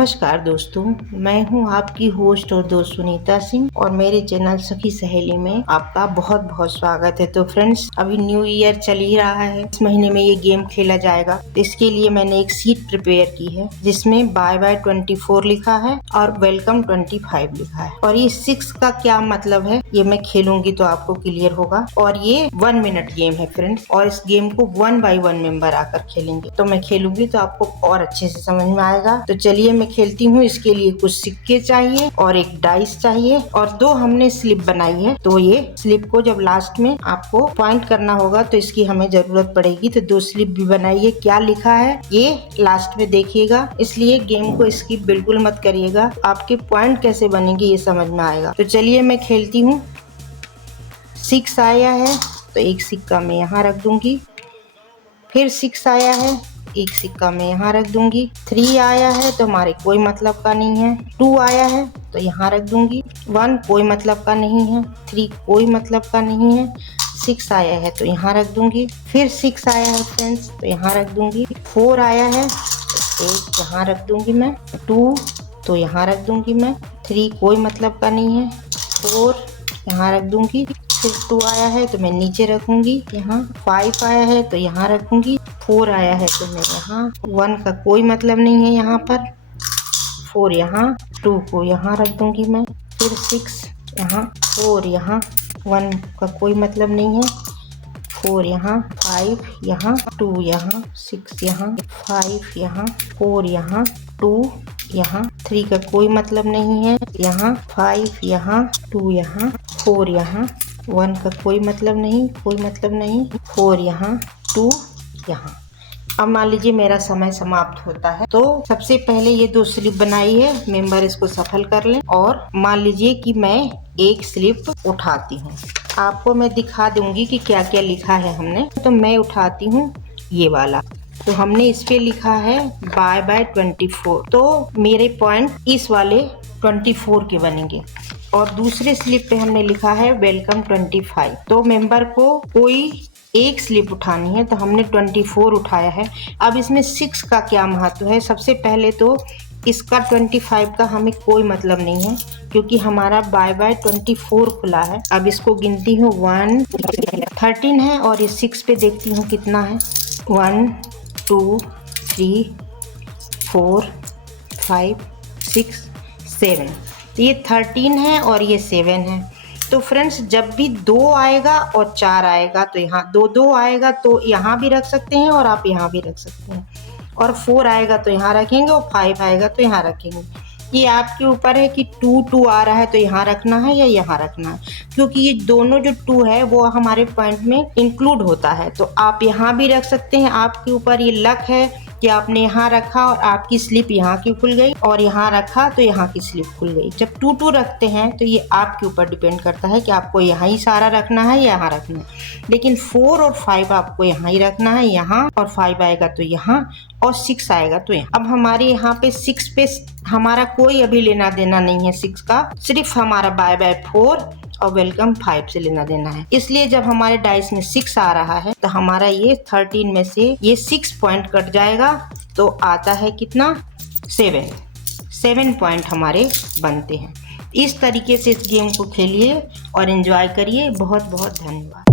नमस्कार दोस्तों, मैं हूं आपकी होस्ट और दोस्त सुनीता सिंह और मेरे चैनल सखी सहेली में आपका बहुत बहुत स्वागत है। तो फ्रेंड्स, अभी न्यू ईयर चल ही रहा है। इस महीने में ये गेम खेला जाएगा। इसके लिए मैंने एक शीट प्रिपेयर की है जिसमें बाय बाय 24 लिखा है और वेलकम 25 लिखा है। और ये 6 का क्या मतलब है ये मैं खेलूंगी तो आपको क्लियर होगा। और ये 1 मिनट गेम है फ्रेंड्स, और इस गेम को 1 by 1 मेंबर आकर खेलेंगे। तो मैं खेलूंगी तो आपको और अच्छे से समझ में आएगा। तो चलिए मैं खेलती हूँ। इसके लिए कुछ सिक्के चाहिए और एक डाइस चाहिए और 2 हमने स्लिप बनाई है। तो ये स्लिप को जब लास्ट में आपको पॉइंट करना होगा तो इसकी हमें जरूरत पड़ेगी। तो 2 स्लिप भी बनाइए। क्या लिखा है ये लास्ट में देखिएगा, इसलिए गेम को स्किप बिल्कुल मत करिएगा। आपके पॉइंट कैसे बनेंगे ये समझ में आएगा। तो चलिए मैं खेलती हूँ। 6 आया है तो एक सिक्का मैं यहाँ रख दूंगी। फिर 6 आया है, एक सिक्का मैं यहाँ रख दूंगी। 3 आया है तो हमारे कोई मतलब का नहीं है। 2 आया है तो यहाँ रख दूंगी। 1 कोई मतलब का नहीं है। 3 कोई मतलब का नहीं है। 6 आया है तो यहाँ रख दूंगी। फिर 6 आया है फ्रेंड्स तो यहाँ रख दूंगी। 4 आया है तो एक यहाँ रख दूंगी मैं। 2 तो यहाँ रख दूंगी मैं। 3 कोई मतलब का नहीं है। 4 यहाँ रख दूंगी। फिर 2 आया है तो मैं नीचे रखूंगी यहाँ। 5 आया है तो यहाँ रखूंगी। 4 आया है तो मैं यहाँ। 1 का कोई मतलब नहीं है यहाँ पर। 4 यहाँ। 2 को यहाँ रख दूंगी मैं। फिर 6 यहाँ। 4 यहाँ। 1 का कोई मतलब नहीं है। 4 यहाँ। 5 यहाँ। 2 यहाँ। 6 यहाँ। 5 यहाँ। 4 यहाँ। 2 यहाँ। 3 का कोई मतलब नहीं है यहाँ। 5 यहाँ। 2 यहाँ। 4 यहाँ। 1 का कोई मतलब नहीं, कोई मतलब नहीं। 4 यहाँ। 2 यहाँ। अब मान लीजिए मेरा समय समाप्त होता है। तो सबसे पहले ये 2 स्लिप बनाई है, मेंबर इसको सफल कर लें। और मान लीजिए कि मैं एक स्लिप उठाती हूँ। आपको मैं दिखा दूंगी कि क्या क्या लिखा है हमने। तो मैं उठाती हूँ ये वाला। तो हमने इस पे लिखा है बाय बाय 24। तो मेरे पॉइंट इस वाले 24 के बनेंगे। और दूसरे स्लिप पे हमने लिखा है वेलकम 25। तो मेंबर को कोई एक स्लिप उठानी है, तो हमने 24 उठाया है। अब इसमें 6 का क्या महत्व है। सबसे पहले तो इसका 25 का हमें कोई मतलब नहीं है क्योंकि हमारा बाय बाय 24 खुला है। अब इसको गिनती हूँ। 1 13 है और ये 6 पे देखती हूँ कितना है। 1 2 3 4 5 6 7। तो ये 13 है और ये 7 है। तो फ्रेंड्स, जब भी 2 आएगा और 4 आएगा तो यहाँ 2 आएगा तो यहाँ भी रख सकते हैं और आप यहाँ भी रख सकते हैं। और 4 आएगा तो यहाँ रखेंगे और 5 आएगा तो यहाँ रखेंगे। ये आपके ऊपर है कि 2 आ रहा है तो यहाँ रखना है या यहाँ रखना है, क्योंकि ये दोनों जो 2 है वो हमारे पॉइंट में इंक्लूड होता है। तो आप यहाँ भी रख सकते हैं। आपके ऊपर ये लक है कि आपने यहाँ रखा और आपकी स्लिप यहाँ की खुल गई, और यहाँ रखा तो यहाँ की स्लिप खुल गई। जब 2 रखते हैं तो ये आपके ऊपर डिपेंड करता है कि आपको यहाँ ही सारा रखना है या यहाँ रखना है। लेकिन 4 और 5 आपको यहाँ ही रखना है, यहाँ, और 5 आएगा तो यहाँ, और 6 आएगा तो यहाँ। अब हमारे यहाँ पे 6 पे हमारा कोई अभी लेना देना नहीं है 6 का, सिर्फ हमारा बाय बाय 4 और वेलकम 5 से लेना देना है। इसलिए जब हमारे डाइस में 6 आ रहा है तो हमारा ये 13 में से ये 6 पॉइंट कट जाएगा तो आता है कितना, 7 पॉइंट हमारे बनते हैं। इस तरीके से इस गेम को खेलिए और एंजॉय करिए। बहुत बहुत धन्यवाद।